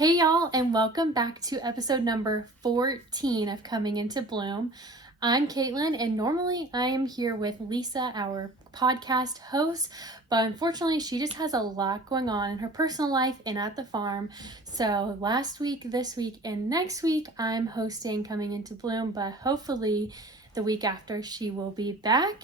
Hey y'all, and welcome back to episode number 14 of Coming Into Bloom. I'm Caitlynne, and normally I am here with Lisa, our podcast host, but unfortunately she just has a lot going on in her personal life and at the farm. So last week, this week, and next week I'm hosting Coming Into Bloom, but hopefully the week after she will be back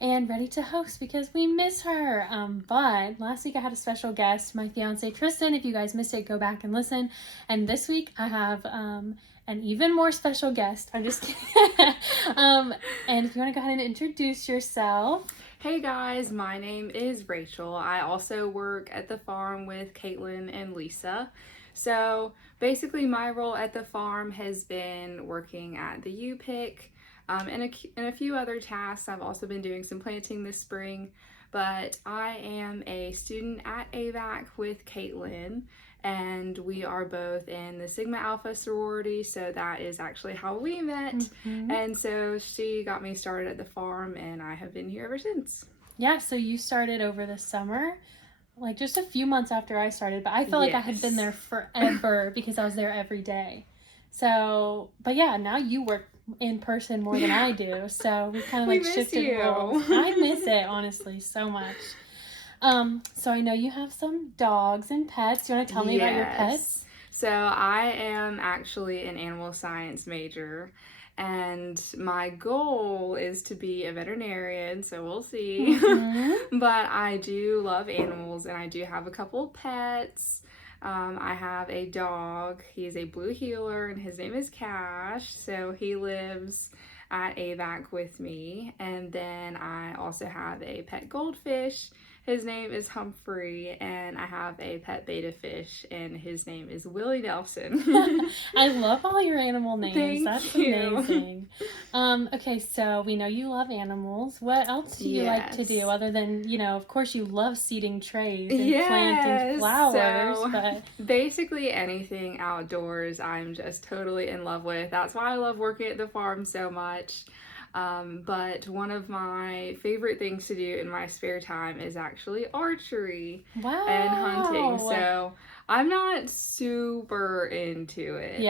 and ready to host because we miss her. But last week I had a special guest, my fiance Tristan. If you guys missed it, go back and listen. And this week I have an even more special guest. I'm just kidding. And if you want to go ahead and introduce yourself. Hey guys, my name is Rachel. I also work at the farm with Caitlynne and Lisa. So basically my role at the farm has been working at the U-Pick, and a few other tasks. I've also been doing some planting this spring, but I am a student at ABAC with Caitlynne, and we are both in the Sigma Alpha sorority, so that is actually how we met. And so she got me started at the farm, and I have been here ever since. Yeah, so you started over the summer, like just a few months after I started, but I felt like I had been there forever because I was there every day. So, but yeah, now you work in person more than I do, so we kind of like shifted roles. I miss it, honestly, so much. So I know you have some dogs and pets. Do you want to tell me about your pets? So I am actually an animal science major, and my goal is to be a veterinarian, so we'll see. But I do love animals, and I do have a couple pets. I have a dog. He's a blue heeler, and his name is Cash, so he lives at ABAC with me. And then I also have a pet goldfish. His name is Humphrey, and I have a pet betta fish, and his name is Willie Nelson. I love all your animal names. Thank you. Amazing. Okay, so we know you love animals. What else do you like to do other than, of course you love seeding trays and planting flowers, but basically anything outdoors I'm just totally in love with. That's why I love working at the farm so much. But one of my favorite things to do in my spare time is actually archery and hunting. So I'm not super into it.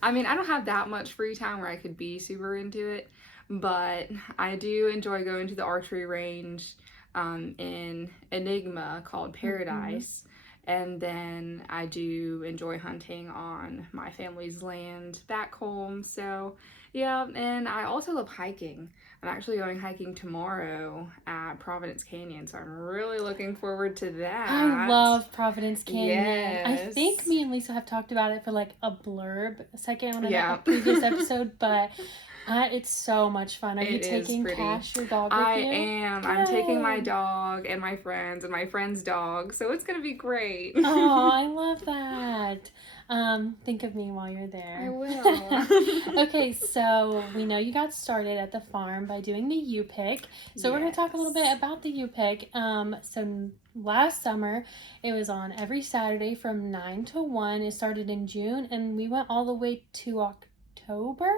I don't have that much free time where I could be super into it, but I do enjoy going to the archery range in Enigma called Paradise. And then I do enjoy hunting on my family's land back home. So yeah, and I also love hiking. I'm actually going hiking tomorrow at Providence Canyon, so I'm really looking forward to that. I love Providence Canyon. I think me and Lisa have talked about it for like a blurb a second on a previous episode, but it's so much fun. Are you taking Cash, your dog, with you? I am. I'm taking my dog and my friends and my friend's dog, so it's going to be great. Oh, I love that. Think of me while you're there. I will. Okay, so we know you got started at the farm by doing the U-Pick. So we're going to talk a little bit about the U-Pick. So last summer, it was on every Saturday from 9 to 1. It started in June, and we went all the way to October?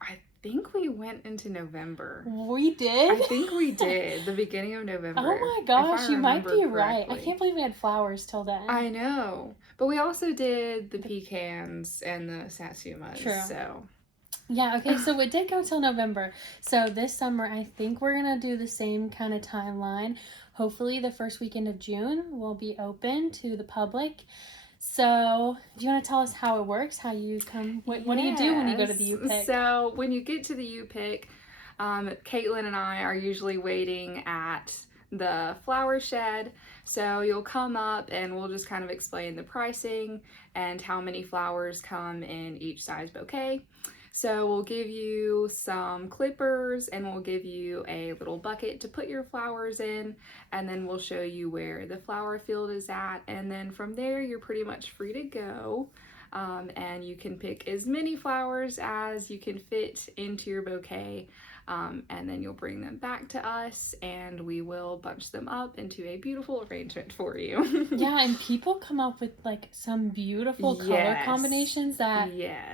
I think we went into November. We did? I think we did. The beginning of November. Oh my gosh, you might be right. I can't believe we had flowers till then. I know. But we also did the pecans and the satsumas. True. So. Yeah, okay, so it did go till November. So this summer, I think we're going to do the same kind of timeline. Hopefully the first weekend of June will be open to the public. So, do you want to tell us how it works? How you come? What do you do when you go to the U-Pick? So, when you get to the U-Pick, Caitlynne and I are usually waiting at the flower shed. So, you'll come up and we'll just kind of explain the pricing and how many flowers come in each size bouquet. So we'll give you some clippers and we'll give you a little bucket to put your flowers in, and then we'll show you where the flower field is at, and then from there you're pretty much free to go. And you can pick as many flowers as you can fit into your bouquet, and then you'll bring them back to us and we will bunch them up into a beautiful arrangement for you. Yeah, and people come up with like some beautiful color combinations that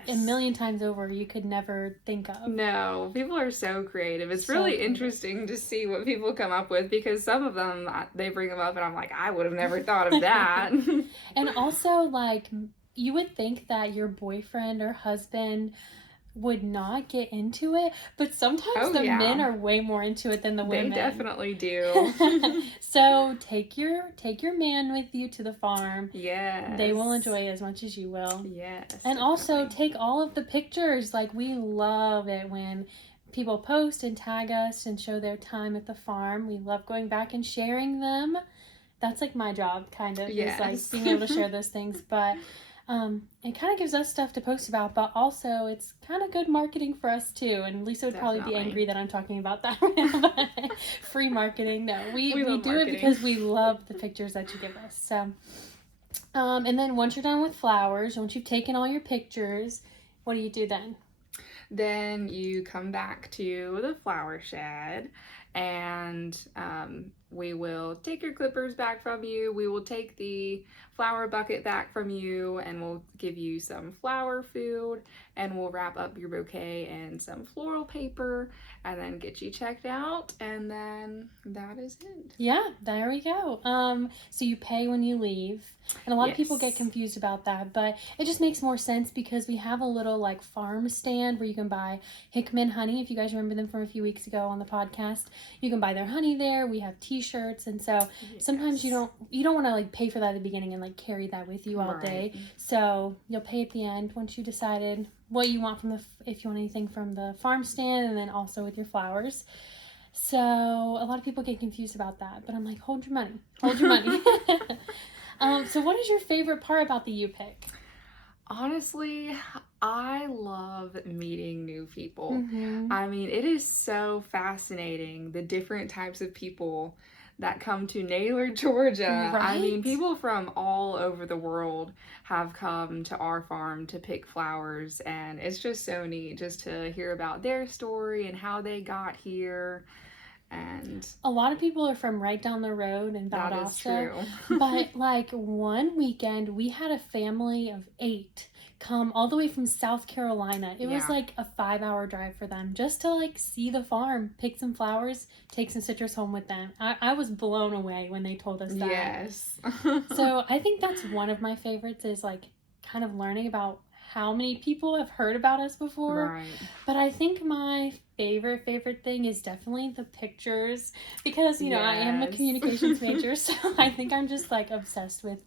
a million times over you could never think of. No, people are so creative. It's really interesting to see what people come up with, because some of them, they bring them up and I'm like, I would have never thought of that. And also, like, you would think that your boyfriend or husband would not get into it, but sometimes Oh, the men yeah. are way more into it than the They women. definitely do. So take your man with you to the farm. Yes. They will enjoy it as much as you will. Yes. And also definitely. take all of the pictures. Like, we love it when people post and tag us and show their time at the farm. We love going back and sharing them. That's like my job, kind of, is like Yes. being able to share those things. But it kind of gives us stuff to post about, but also it's kind of good marketing for us too. And Lisa would probably be Definitely. angry that I'm talking about that. But free marketing. No, we love do marketing. it because we love the pictures that you give us. So, and then once you're done with flowers, once you've taken all your pictures, what do you do then? Then you come back to the flower shed, and we will take your clippers back from you. We will take the flower bucket back from you, and we'll give you some flower food, and we'll wrap up your bouquet in some floral paper, and then get you checked out, and then that is it. Yeah, there we go. So you pay when you leave. And a lot of people get Yes. confused about that, but it just makes more sense because we have a little like farm stand where you can buy Hickman honey. If you guys remember them from a few weeks ago on the podcast, you can buy their honey there. We have t-shirts, and so sometimes you don't want to like pay for that at the beginning and like carry that with you all day. So you'll pay at the end once you decided what you want from if you want anything from the farm stand, and then also with your flowers. So a lot of people get confused about that, but I'm like, hold your money. So what is your favorite part about the U-Pick? Honestly, I love meeting new people. Mm-hmm. I mean, it is so fascinating, the different types of people that come to Naylor, Georgia. Right? I mean, people from all over the world have come to our farm to pick flowers, and it's just so neat just to hear about their story and how they got here. And a lot of people are from right down the road in Valdosta. that is true. But like one weekend, we had a family of 8 come all the way from South Carolina. It was like a 5-hour drive for them just to like see the farm, pick some flowers, take some citrus home with them. I was blown away when they told us that. Yes. So I think that's one of my favorites, is like kind of learning about how many people have heard about us before. Right. But I think my favorite thing is definitely the pictures, because you know I am a communications major, so I think I'm just like obsessed with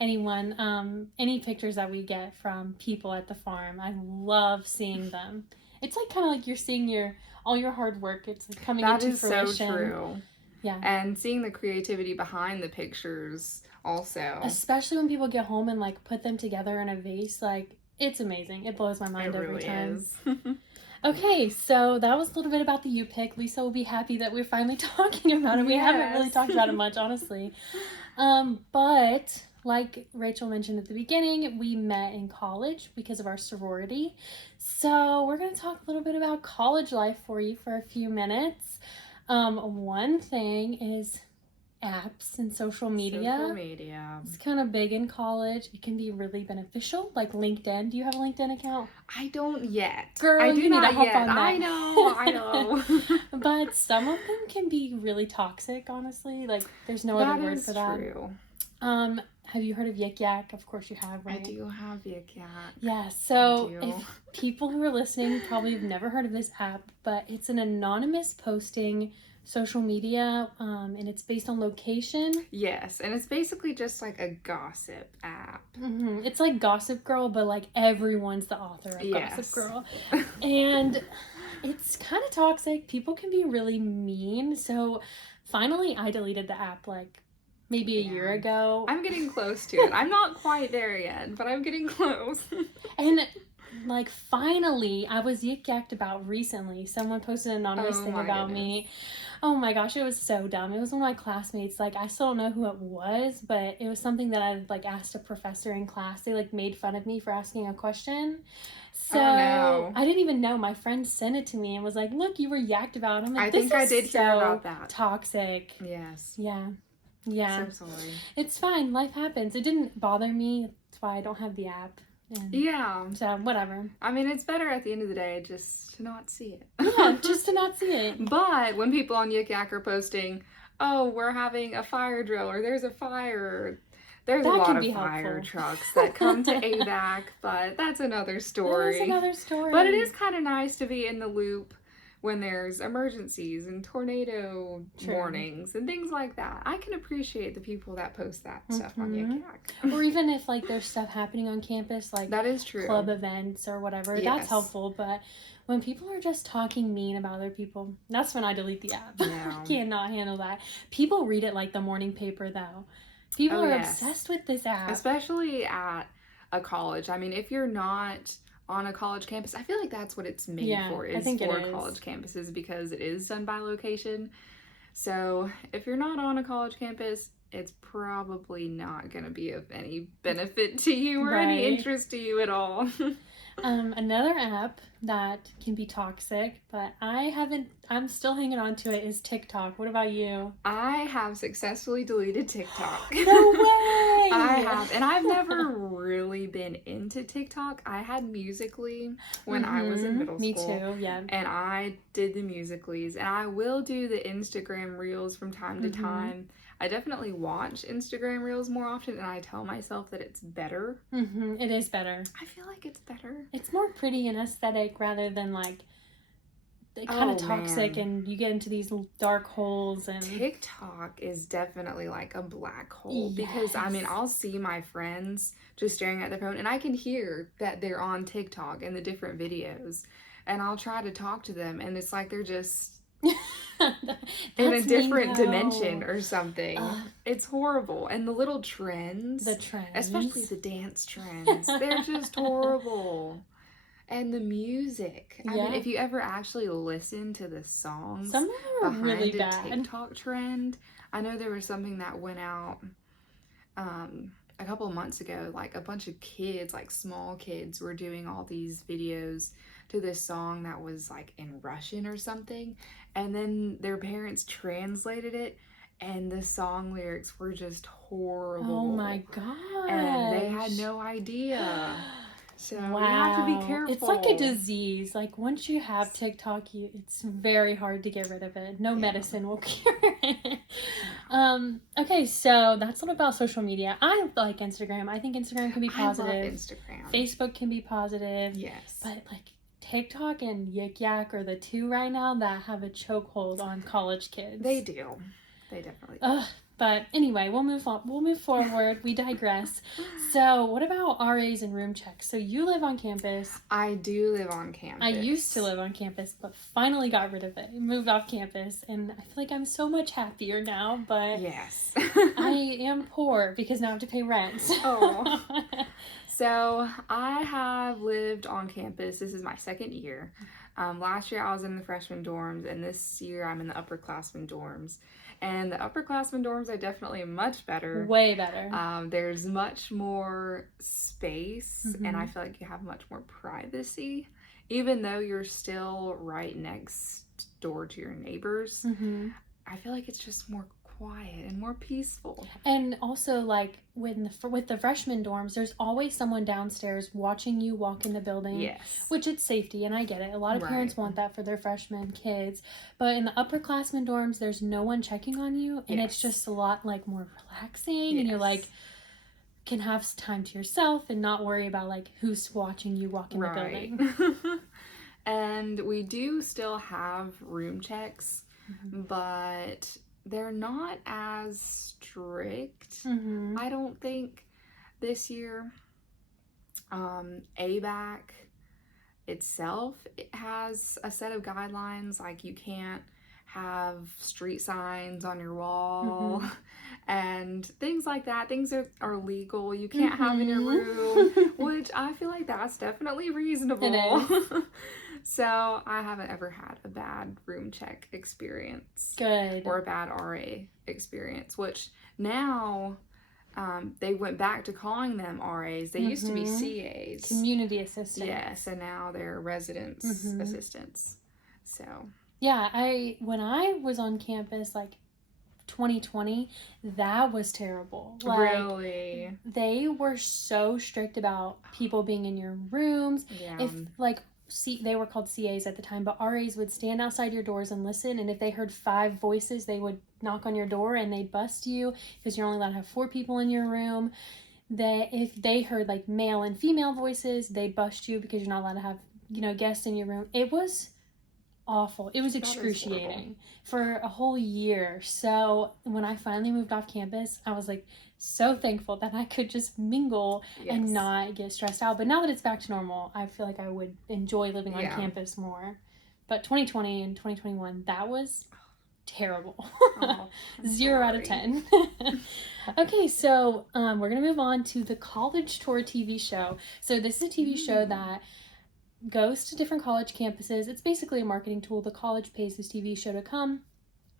any pictures that we get from people at the farm. I love seeing them. It's like kind of like you're seeing all your hard work. It's like coming into fruition. That is so true. Yeah. And seeing the creativity behind the pictures also. Especially when people get home and like put them together in a vase, like it's amazing. It blows my mind every time. Okay, so that was a little bit about the U-Pick. Lisa will be happy that we're finally talking about it. We haven't really talked about it much, honestly. But like Rachel mentioned at the beginning, we met in college because of our sorority. So we're going to talk a little bit about college life for you for a few minutes. One thing is apps and social media. It's kind of big in college. It can be really beneficial, like LinkedIn. Do you have a LinkedIn account? I don't yet. Girl, I do you not need to hop yet. on that. I know. But some of them can be really toxic, honestly. Like, there's no other word for that. True. Have you heard of Yik Yak? Of course you have, right? I do have Yik Yak. Yeah, so if people who are listening probably have never heard of this app, but it's an anonymous posting social media, and it's based on location. Yes, and it's basically just like a gossip app. Mm-hmm. It's like Gossip Girl, but like everyone's the author of Gossip Girl. And it's kind of toxic. People can be really mean. So finally I deleted the app like maybe a year ago. I'm getting close to it. I'm not quite there yet, but I'm getting close. And like finally I was Yik Yacked about recently. Someone posted an anonymous thing about me. Oh my gosh, it was so dumb. It was one of my classmates. Like, I still don't know who it was, but it was something that I like asked a professor in class. They like made fun of me for asking a question. So I didn't even know. My friend sent it to me and was like, "Look, you were yacked about him." Like, I think I did hear about that. Toxic. Yes. Yeah. So sorry. It's fine. Life happens. It didn't bother me. That's why I don't have the app. And so whatever. I mean, it's better at the end of the day just to not see it. Yeah, just to not see it. But when people on Yik Yak are posting, "Oh, we're having a fire drill," or "There's a fire," There's a That lot can of be fire helpful. trucks that come to ABAC, but that's another That story. is another story. But it is kind of nice to be in the loop when there's emergencies and tornado True. warnings and things like that. I can appreciate the people that post that stuff on Mm-hmm. Or even if like there's stuff happening on campus, like that is true. club events or whatever, Yes. that's helpful. But when people are just talking mean about other people, that's when I delete the app. Yeah. I cannot handle that. People read it like the morning paper, though. People Oh, are yes. obsessed with this app. Especially at a college. I mean, if you're not on a college campus, I feel like that's what it's made for, I think for it is. college campuses, because it is done by location. So if you're not on a college campus, it's probably not going to be of any benefit to you or any interest to you at all. Another app that can be toxic, but I'm still hanging on to it, is TikTok. What about you? I have successfully deleted TikTok. No way! I have, and I've never really been into TikTok. I had Musical.ly when I was in middle school. Me too, yeah. And I did the Musical.lys, and I will do the Instagram Reels from time to time. I definitely watch Instagram Reels more often, and I tell myself that it's better. It is better. I feel like it's better. It's more pretty and aesthetic rather than like kind of toxic, and you get into these dark holes. And TikTok is definitely like a black hole, because I mean, I'll see my friends just staring at their phone, and I can hear that they're on TikTok and the different videos, and I'll try to talk to them, and it's like they're just in a different dimension or something. It's horrible. And the little trends, especially the dance trends, they're just horrible. And the music. I mean, if you ever actually listen to the songs some of them are behind really a bad. TikTok trend, I know there was something that went out a couple of months ago. Like a bunch of kids, like small kids, were doing all these videos to this song that was like in Russian or something, and then their parents translated it, and the song lyrics were just horrible. Oh my god! And they had no idea. So you have to be careful. It's like a disease. Like once you have TikTok, it's very hard to get rid of it. No medicine will cure it. Okay, so that's all about social media. I like Instagram. I think Instagram can be positive. I love Instagram. Facebook can be positive. Yes. But like TikTok and Yik Yak are the two right now that have a chokehold on college kids. They do. They definitely do. But anyway, we'll move on. We'll move forward. We digress. So what about RAs and room checks? So you live on campus. I do live on campus. I used to live on campus, but finally got rid of it. Moved off campus. And I feel like I'm so much happier now. But yes. I am poor because now I have to pay rent. Oh. So I have lived on campus. This is my second year. Last year I was in the freshman dorms, and this year I'm in the upperclassmen dorms. And the upperclassmen dorms are definitely much better. Way better. There's much more space, and I feel like you have much more privacy, even though you're still right next door to your neighbors. I feel like it's just more quiet and more peaceful. And also, like with the freshman dorms, there's always someone downstairs watching you walk in the building. Yes. Which it's safety, and I get it. A lot of parents want that for their freshman kids. But in the upperclassmen dorms, there's no one checking on you, and it's just a lot like more relaxing, and you're like can have time to yourself and not worry about like who's watching you walk in the building. And we do still have room checks, but they're not as strict, I don't think, this year. ABAC itself, it has a set of guidelines, like you can't have street signs on your wall and things like that. Things are legal. You can't have in your room, which I feel like that's definitely reasonable. It is. So I haven't ever had a bad room check experience. Good. Or a bad RA experience, which now they went back to calling them RAs. They used to be CAs. Community assistants. Yes, and now they're residence assistants. So yeah, when I was on campus like 2020, that was terrible. Like, really? They were so strict about people being in your rooms. Yeah. If like they were called CAs at the time, but RAs would stand outside your doors and listen, and if they heard 5 voices, they would knock on your door and they'd bust you because you're only allowed to have 4 people in your room. If they heard like male and female voices, they'd bust you because you're not allowed to have, guests in your room. It was awful. It was excruciating for a whole year. So when I finally moved off campus, I was like so thankful that I could just mingle and not get stressed out. But now that it's back to normal, I feel like I would enjoy living on campus more. But 2020 and 2021, that was terrible. 0 out of 10. Okay, so we're gonna move on to the College Tour TV show. So this is a TV show that goes to different college campuses. It's basically a marketing tool. The college pays this TV show to come.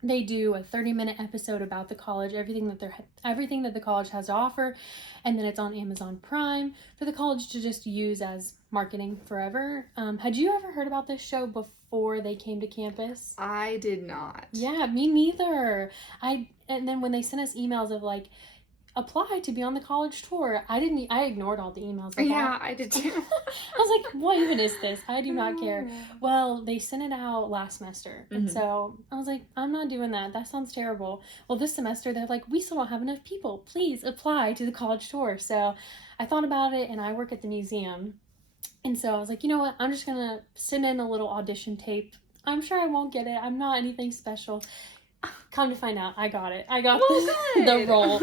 They do a 30-minute episode about the college, everything that the college has to offer, and then it's on Amazon Prime for the college to just use as marketing forever. Had you ever heard about this show before they came to campus? I did not. Yeah, me neither. And then when they sent us emails of like, apply to be on the college tour, I ignored all the emails. Yeah, I did too. I was like, what even is this? I do not care. Well, they sent it out last semester. And so I was like, I'm not doing that. That sounds terrible. Well, this semester, they're like, we still don't have enough people. Please apply to the college tour. So I thought about it, and I work at the museum. And so I was like, you know what? I'm just going to send in a little audition tape. I'm sure I won't get it. I'm not anything special. Come to find out, I got it. I got the role.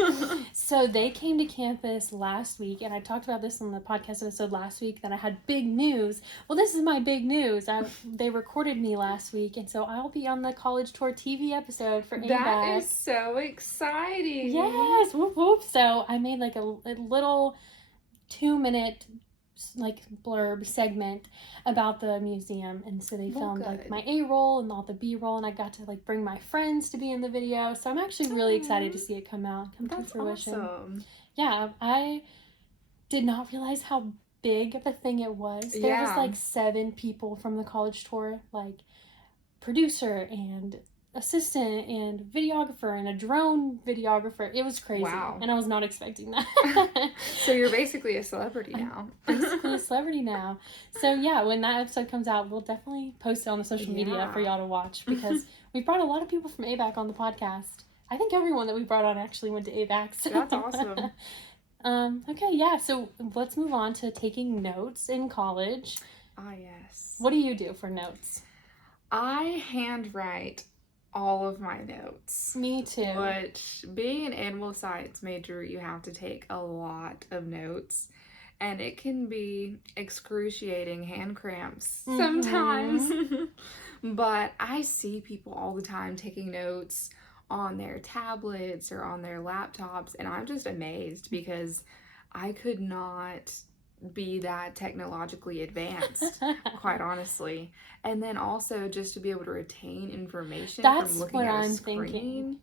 So they came to campus last week, and I talked about this on the podcast episode last week, that I had big news. Well, this is my big news. They recorded me last week, and so I'll be on the College Tour TV episode for ABAC. That is so exciting. Yes, whoop whoop. So I made like a little 2-minute like blurb segment about the museum, and so they filmed like my A roll and all the B roll, and I got to like bring my friends to be in the video, so I'm actually really excited to see it come to fruition. Awesome. Yeah, I did not realize how big of a thing it was. There was like 7 people from the college tour, like producer and assistant and videographer and a drone videographer. It was crazy. Wow. And I was not expecting that. So you're basically a celebrity now. Basically a celebrity now. So yeah, when that episode comes out, we'll definitely post it on the social media for y'all to watch, because we brought a lot of people from ABAC on the podcast. I think everyone that we brought on actually went to ABAC. So. That's awesome. Okay, yeah, so let's move on to taking notes in college. Ah, yes. What do you do for notes? I handwrite all of my notes. Me too. Which, being an animal science major, you have to take a lot of notes, and it can be excruciating hand cramps sometimes. But I see people all the time taking notes on their tablets or on their laptops, and I'm just amazed, because I could not be that technologically advanced, quite honestly. And then also just to be able to retain information from looking at a screen. Thinking.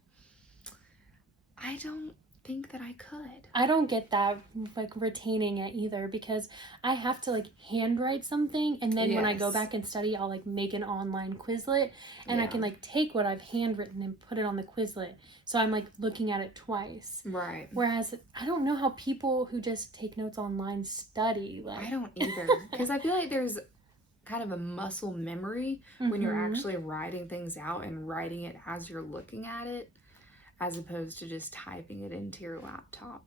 I don't think that I could. I don't get that, like, retaining it either, because I have to like handwrite something, and then when I go back and study, I'll like make an online Quizlet, and I can like take what I've handwritten and put it on the Quizlet, so I'm like looking at it twice. Right. Whereas I don't know how people who just take notes online study. Like, I don't either, because I feel like there's kind of a muscle memory when you're actually writing things out and writing it as you're looking at it, as opposed to just typing it into your laptop.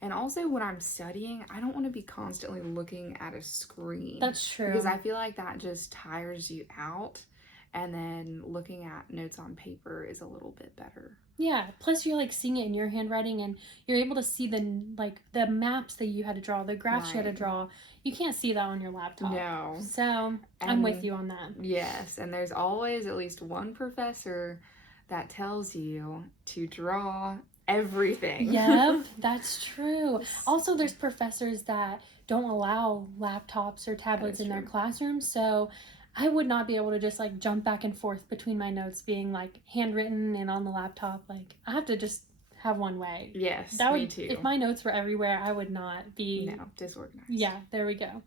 And also when I'm studying, I don't want to be constantly looking at a screen. That's true. Because I feel like that just tires you out. And then looking at notes on paper is a little bit better. Yeah. Plus you're like seeing it in your handwriting, and you're able to see the maps that you had to draw, the graphs you had to draw. You can't see that on your laptop. No. So I'm with you on that. Yes. And there's always at least one professor that tells you to draw everything. Yep, that's true. Also, there's professors that don't allow laptops or tablets in their classrooms, so I would not be able to just like jump back and forth between my notes being like handwritten and on the laptop. Like, I have to just have one way. Yes, me too. If my notes were everywhere, I would not be... disorganized. Yeah, there we go.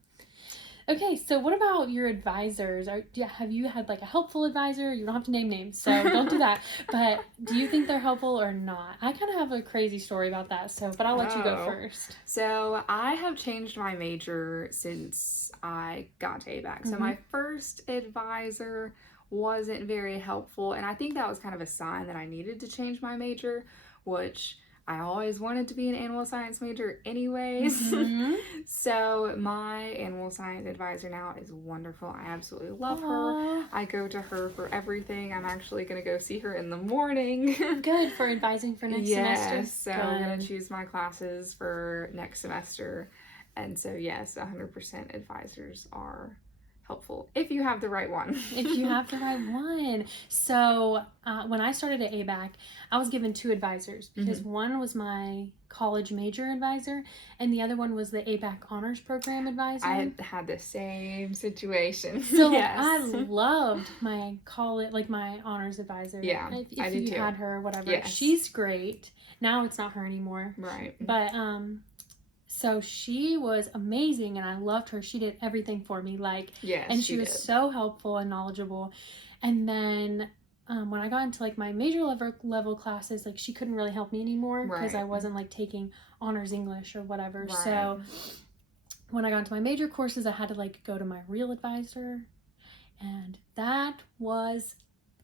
Okay, so what about your advisors? Have you had like a helpful advisor? You don't have to name names, so don't do that. But do you think they're helpful or not? I kind of have a crazy story about that, but I'll let you go Oh. first. So I have changed my major since I got to ABAC. So my first advisor wasn't very helpful, and I think that was kind of a sign that I needed to change my major, which I always wanted to be an animal science major anyways. So my animal science advisor now is wonderful. I absolutely love her. I go to her for everything. I'm actually going to go see her in the morning. Good, for advising for next semester. Yes, so I'm going to choose my classes for next semester. And so yes, 100% advisors are helpful if you have the right one. If you have the right one. So when I started at ABAC, I was given 2 advisors because one was my college major advisor and the other one was the ABAC honors program advisor. I had the same situation. So yes. I loved my college, like my honors advisor. Yeah, if I did you too. had her or whatever. Yes. She's great. Now it's not her anymore. Right. But so she was amazing and I loved her. She did everything for me. Yes, and she was so helpful and knowledgeable. And then when I got into like my major level classes, like she couldn't really help me anymore because I wasn't like taking honors English or whatever. Right. So when I got into my major courses, I had to like go to my real advisor, and that was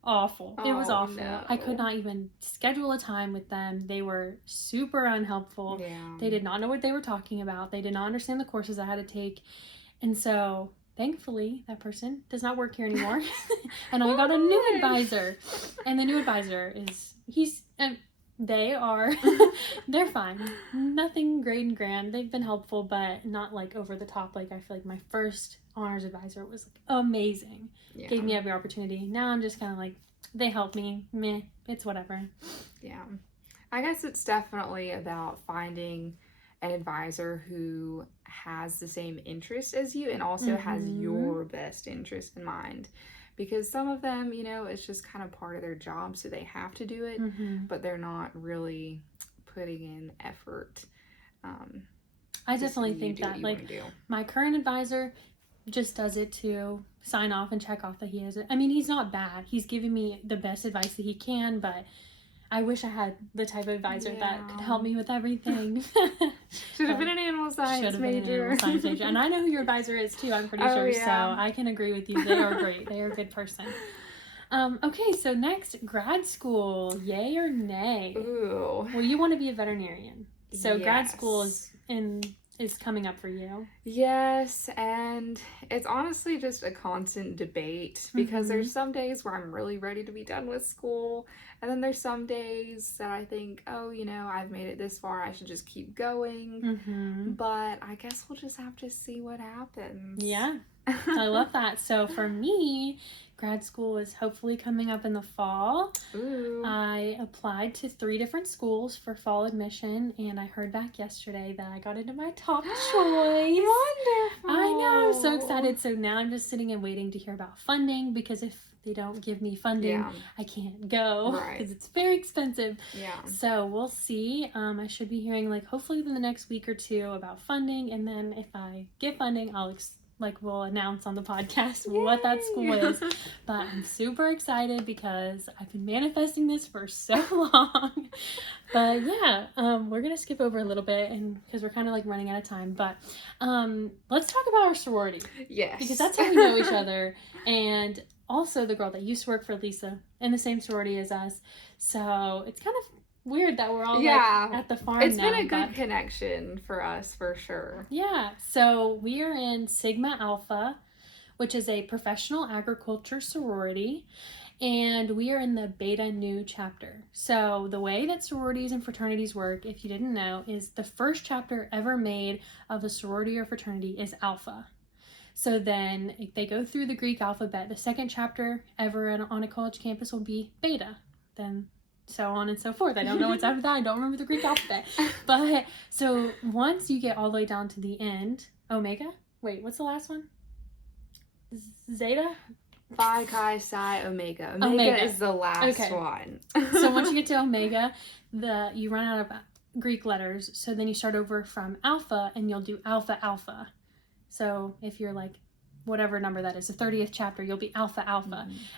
awful. It was awful. No. I could not even schedule a time with them. They were super unhelpful. Yeah. They did not know what they were talking about. They did not understand the courses I had to take. And so thankfully that person does not work here anymore. And I got a new advisor. And the new advisor they're fine. Nothing great and grand. They've been helpful, but not like over the top. Like I feel like my first honors advisor was like amazing. Yeah. Gave me every opportunity. Now I'm just kind of like, they help me. Meh, it's whatever. Yeah. I guess it's definitely about finding an advisor who has the same interest as you and also has your best interest in mind. Because some of them, you know, it's just kind of part of their job, so they have to do it, but they're not really putting in effort. I definitely think that, like, my current advisor just does it to sign off and check off that he has it. I mean, he's not bad. He's giving me the best advice that he can, but I wish I had the type of advisor that could help me with everything. Should have been an animal science major. And I know who your advisor is too, I'm pretty sure. Yeah. So I can agree with you. They are great. They are a good person. Okay, so next, grad school. Yay or nay? Ooh. Well, you want to be a veterinarian. So grad school is coming up for you. Yes, and it's honestly just a constant debate because there's some days where I'm really ready to be done with school, and then there's some days that I think, oh, you know, I've made it this far, I should just keep going. But I guess we'll just have to see what happens. Yeah, I love that. So for me, grad school is hopefully coming up in the fall. Ooh. I applied to 3 different schools for fall admission, and I heard back yesterday that I got into my top choice. Wonderful. I know, I'm so excited. So now I'm just sitting and waiting to hear about funding, because if they don't give me funding, I can't go because it's very expensive. Yeah. So we'll see. I should be hearing like hopefully in the next week or 2 about funding, and then if I get funding, we'll announce on the podcast what that school is. But I'm super excited because I've been manifesting this for so long. But yeah, we're gonna skip over a little bit, and because we're kind of like running out of time. But let's talk about our sorority. Yes. Because that's how we know each other, and also the girl that used to work for Lisa in the same sorority as us. So it's kind of weird that we're all like at the farm. It's been a good connection for us, for sure. Yeah. So we are in Sigma Alpha, which is a professional agriculture sorority, and we are in the Beta Nu chapter. So the way that sororities and fraternities work, if you didn't know, is the first chapter ever made of a sorority or fraternity is Alpha. So then if they go through the Greek alphabet, the second chapter ever on a college campus will be Beta. Then so on and so forth. I don't know what's after that. I don't remember the Greek alphabet. But so once you get all the way down to the end, Omega. Wait, what's the last one? Zeta? Phi, Chi, Psi, Omega. Omega is the last one. So once you get to Omega, you run out of Greek letters. So then you start over from Alpha, and you'll do Alpha, Alpha. So if you're like whatever number that is, the 30th chapter, you'll be alpha,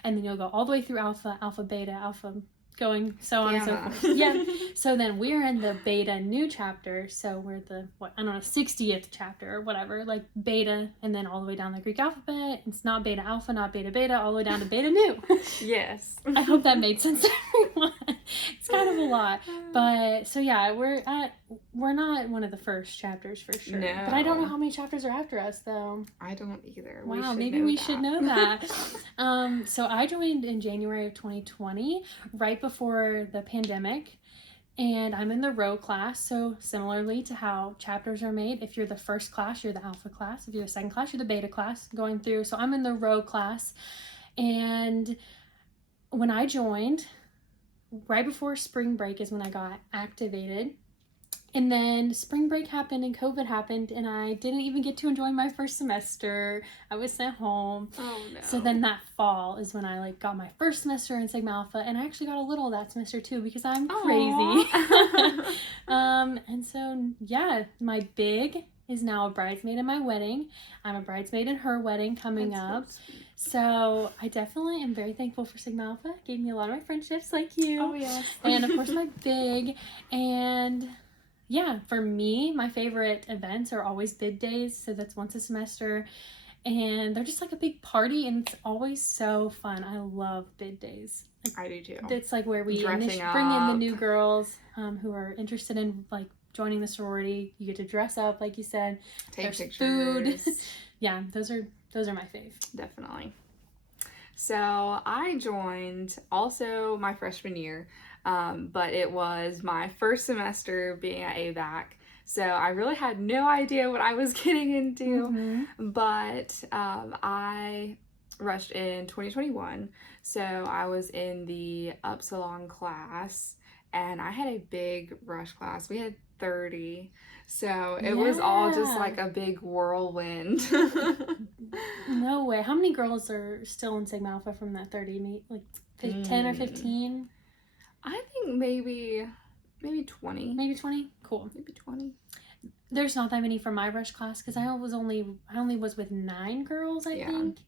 and then you'll go all the way through alpha, beta, alpha, going so on and so forth. Yeah. So then we're in the beta new chapter. So we're the 60th chapter or whatever, like beta, and then all the way down the Greek alphabet. It's not beta alpha, not beta beta, all the way down to beta new. Yes. I hope that made sense to everyone. It's kind of a lot, but so yeah, we're not one of the first chapters for sure. No. But I don't know how many chapters are after us though. I don't either. Wow, maybe we should know that. So I joined in January of 2020, right before the pandemic, and I'm in the row class. So similarly to how chapters are made, if you're the first class, you're the alpha class. If you're the second class, you're the beta class going through. So I'm in the row class, and when I joined, right before spring break is when I got activated. And then spring break happened and COVID happened, and I didn't even get to enjoy my first semester. I was sent home. Oh no. So then that fall is when I got my first semester in Sigma Alpha, and I actually got a little that semester too because I'm crazy. And so yeah, my big is now a bridesmaid in my wedding. I'm a bridesmaid in her wedding coming up. So I definitely am very thankful for Sigma Alpha. It gave me a lot of my friendships like you. Oh yes. And of course my big. And yeah, for me, my favorite events are always bid days. So that's once a semester. And they're just like a big party, and it's always so fun. I love bid days. I do too. It's like where we bring in the new girls who are interested in joining the sorority. You get to dress up, like you said. Take pictures. Food. Yeah, those are my fave. Definitely. So I joined also my freshman year, but it was my first semester being at ABAC. So I really had no idea what I was getting into, but I rushed in 2021. So I was in the Upsilon class, and I had a big rush class. We had 30. So it was all just like a big whirlwind. No way. How many girls are still in Sigma Alpha from that 30? Like 10 or 15? I think maybe 20. Maybe 20? Cool. Maybe 20. There's not that many from my rush class because I only was with 9 girls, I think.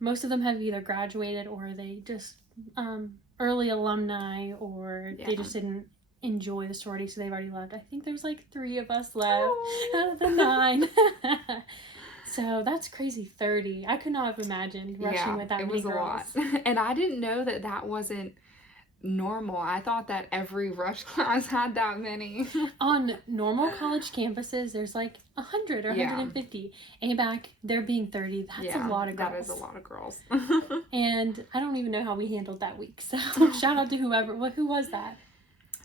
Most of them have either graduated or they just early alumni, or they just didn't enjoy the sorority, so they've already left. I think there's 3 of us left out of the 9. So that's crazy. 30. I could not have imagined rushing with that many girls. It was a lot. And I didn't know that wasn't normal. I thought that every rush class had that many. On normal college campuses, there's 100 or 150. ABAC, there being 30, that's a lot of girls. That is a lot of girls. And I don't even know how we handled that week. So shout out to whoever. Who was that?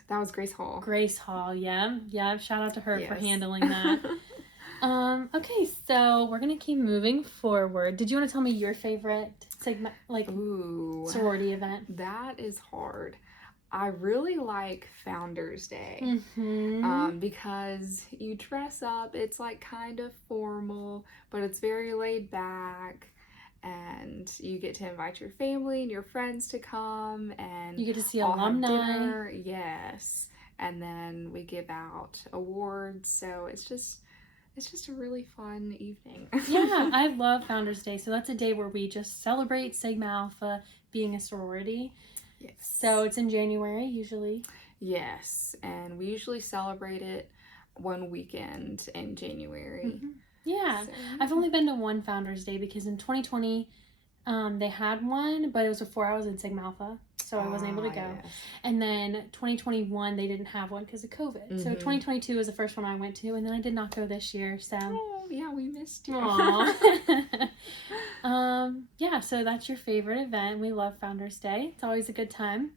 That was Grace Hall. Grace Hall, yeah. Shout out to her for handling that. Okay, so we're gonna keep moving forward. Did you want to tell me your favorite sorority event? That is hard. I really like Founders Day because you dress up. It's kind of formal, but it's very laid back, and you get to invite your family and your friends to come, and you get to see alumni. Yes, and then we give out awards. So it's just a really fun evening. Yeah, I love Founders Day. So that's a day where we just celebrate Sigma Alpha being a sorority. Yes. So it's in January usually. Yes, and we usually celebrate it one weekend in January. Yeah, so. I've only been to one Founders Day because in 2020 they had one, but it was before I was in Sigma Alpha, so I wasn't able to go. Yes. And then 2021 they didn't have one because of COVID. So 2022 was the first one I went to, and then I did not go this year. So we missed you. Yeah, so that's your favorite event. We love Founders Day. It's always a good time.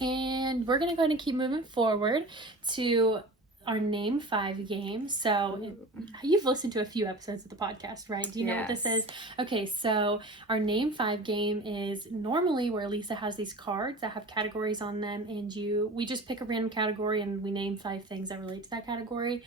And we're gonna go ahead and keep moving forward to our Name 5 game. So you've listened to a few episodes of the podcast, right? Do you know what this is? Okay, so our Name 5 game is normally where Lisa has these cards that have categories on them, and we just pick a random category and we name 5 things that relate to that category.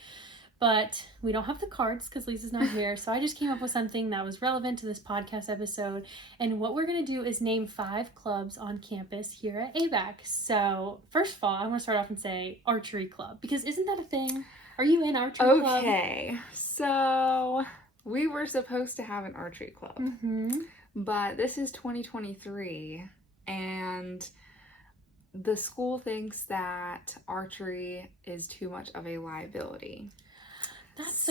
But we don't have the cards because Lisa's not here, so I just came up with something that was relevant to this podcast episode. And what we're going to do is name 5 clubs on campus here at ABAC. So first of all, I want to start off and say archery club, because isn't that a thing? Are you in archery club? Okay, so we were supposed to have an archery club, but this is 2023, and the school thinks that archery is too much of a liability. That's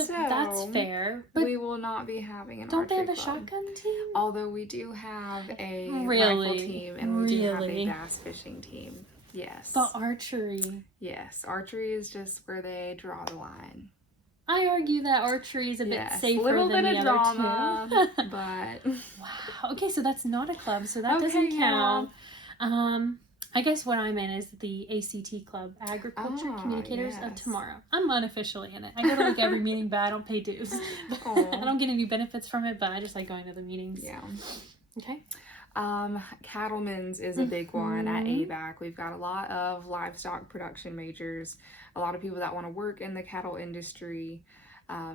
fair. But we will not be having an don't archery they have a club. shotgun team? Although we do have a rifle team, and we do have a bass fishing team. Yes. But archery. Yes, archery is just where they draw the line. I argue that archery is a bit safer little than bit the of other drama, two. But wow. Okay, so that's not a club, so that doesn't count. I guess what I'm in is the ACT club, Agriculture Communicators of Tomorrow. I'm unofficially in it. I go to like every meeting, but I don't pay dues. I don't get any benefits from it, but I just like going to the meetings. Yeah. Okay. Cattlemen's is a big one at ABAC. We've got a lot of livestock production majors, a lot of people that want to work in the cattle industry.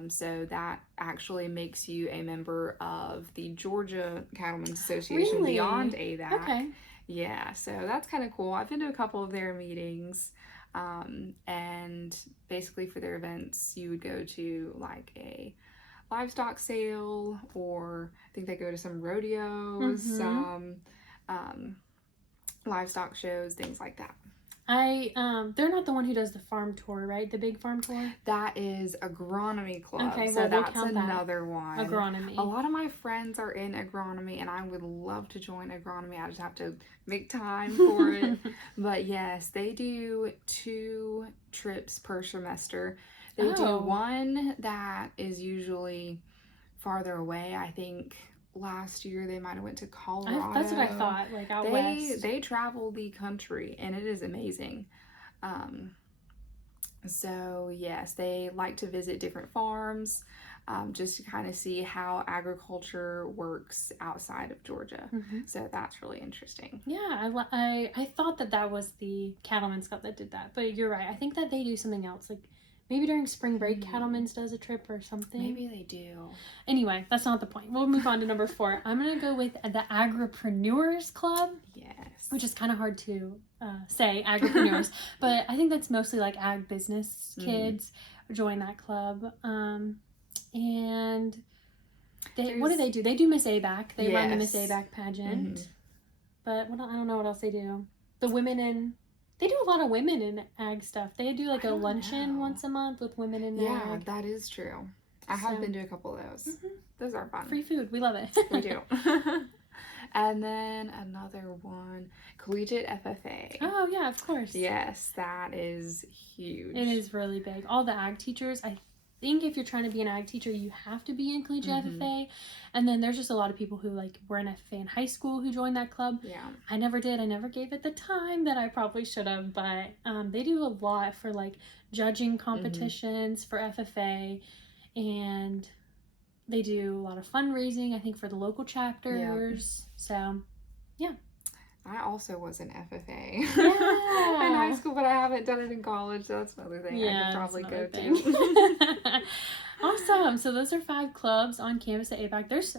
So that actually makes you a member of the Georgia Cattlemen's Association beyond ABAC. Okay. Yeah, so that's kind of cool. I've been to a couple of their meetings, and basically for their events, you would go to like a livestock sale, or I think they go to some rodeos, some livestock shows, things like that. They're not the one who does the farm tour, right? The big farm tour? That is agronomy club. Okay, so well, that's we'll count another one. Agronomy. A lot of my friends are in agronomy, and I would love to join agronomy. I just have to make time for it. But yes, they do 2 trips per semester. They do one that is usually farther away. I think last year they might have went to Colorado. That's what I thought, like out west. They travel the country, and it is amazing. So yes, they like to visit different farms, just to kind of see how agriculture works outside of Georgia. So that's really interesting. Yeah, I thought that was the Cattlemen's Club that did that, but you're right. I think that they do something else, like maybe during spring break, Cattlemen's does a trip or something. Maybe they do. Anyway, that's not the point. We'll move on to number 4. I'm going to go with the Agripreneurs Club. Yes. Which is kind of hard to say, agripreneurs. But I think that's mostly like ag business kids join that club. And what do they do? They do Miss ABAC. They run the Miss ABAC pageant. But I don't know what else they do. They do a lot of women in ag stuff. They do like a luncheon once a month with women in ag. Yeah, that is true. I have been to a couple of those. Those are fun. Free food. We love it. We do. And then another one, Collegiate FFA. Oh, yeah, of course. Yes, that is huge. It is really big. All the ag teachers, I think if you're trying to be an ag teacher, you have to be in Collegiate FFA. And then there's just a lot of people who like were in FFA in high school who joined that club. Yeah. I never did. I never gave it the time that I probably should have, but they do a lot for like judging competitions for FFA, and they do a lot of fundraising, I think, for the local chapters. So, yeah. I also was an FFA in high school, but I haven't done it in college, so that's another thing I could probably go to. Awesome. So those are 5 clubs on campus at ABAC. There's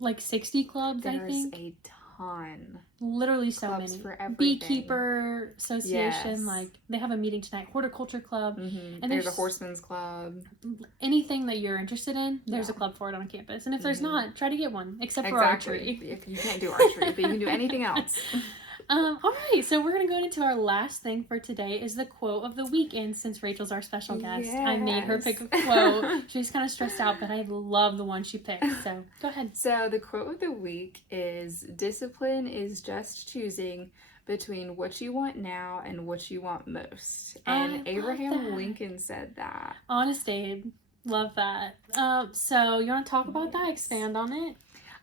like 60 clubs, I think. There's a ton. Literally so clubs many. For everything. Beekeeper Association, like they have a meeting tonight. Horticulture Club. And there's a Horseman's Club. Anything that you're interested in, there's a club for it on campus. And if there's not, try to get one, except for archery. If you can't do archery, but you can do anything else. All right, so we're going to go into our last thing for today is the quote of the week. And since Rachel's our special guest, I made her pick a quote. She's kind of stressed out, but I love the one she picked. So go ahead. So the quote of the week is, "Discipline is just choosing between what you want now and what you want most." And Abraham Lincoln said that. Honest Abe. Love that. So you want to talk about that? Expand on it?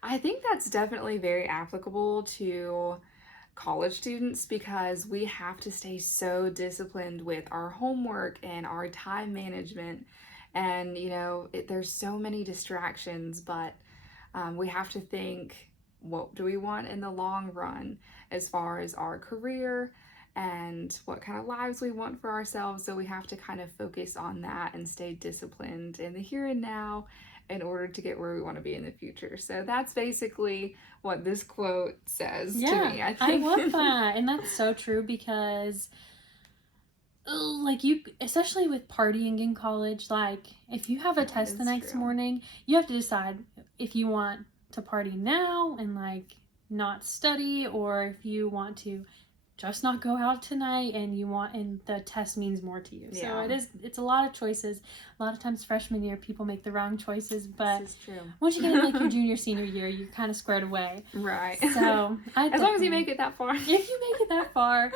I think that's definitely very applicable to college students, because we have to stay so disciplined with our homework and our time management, and there's so many distractions, but we have to think, what do we want in the long run as far as our career and what kind of lives we want for ourselves. So we have to kind of focus on that and stay disciplined in the here and now in order to get where we want to be in the future. So that's basically what this quote says to me, I think. I love that. And that's so true, because like you, especially with partying in college, like if you have a test the next morning, you have to decide if you want to party now and like not study, or if you want to just not go out tonight and the test means more to you. Yeah. So it's a lot of choices. A lot of times freshman year people make the wrong choices, but this is true. Once you get in like your junior, senior year, you're kind of squared away. Right. So as long as you make it that far. If you make it that far,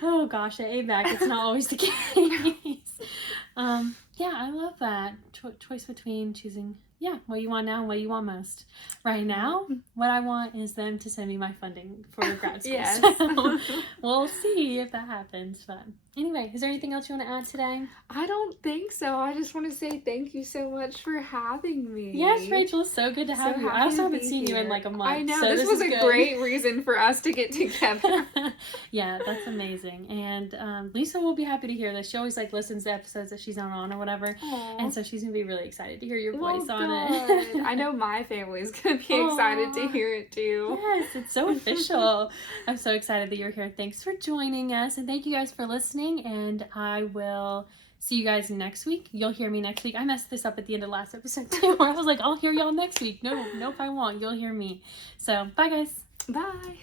oh gosh, at ABAC it's not always the case. Yeah, I love that choice between choosing what you want now and what you want most. Right now, what I want is them to send me my funding for grad school. Yes. So we'll see if that happens. But anyway, is there anything else you want to add today? I don't think so. I just want to say thank you so much for having me. Yes, Rachel, it's so good to have you. I also haven't seen you in like a month. I know, so this was a great reason for us to get together. Yeah, that's amazing. And Lisa will be happy to hear this. She always like listens to episodes that she's not on or whatever. Aww. And so she's going to be really excited to hear your voice on it. I know my family's going to be excited to hear it too. Yes, it's so official. I'm so excited that you're here. Thanks for joining us. And thank you guys for listening. And I will see you guys next week. You'll hear me next week. I messed this up at the end of last episode too. I was like, I'll hear y'all next week. Nope, I won't. You'll hear me. So, bye guys. Bye.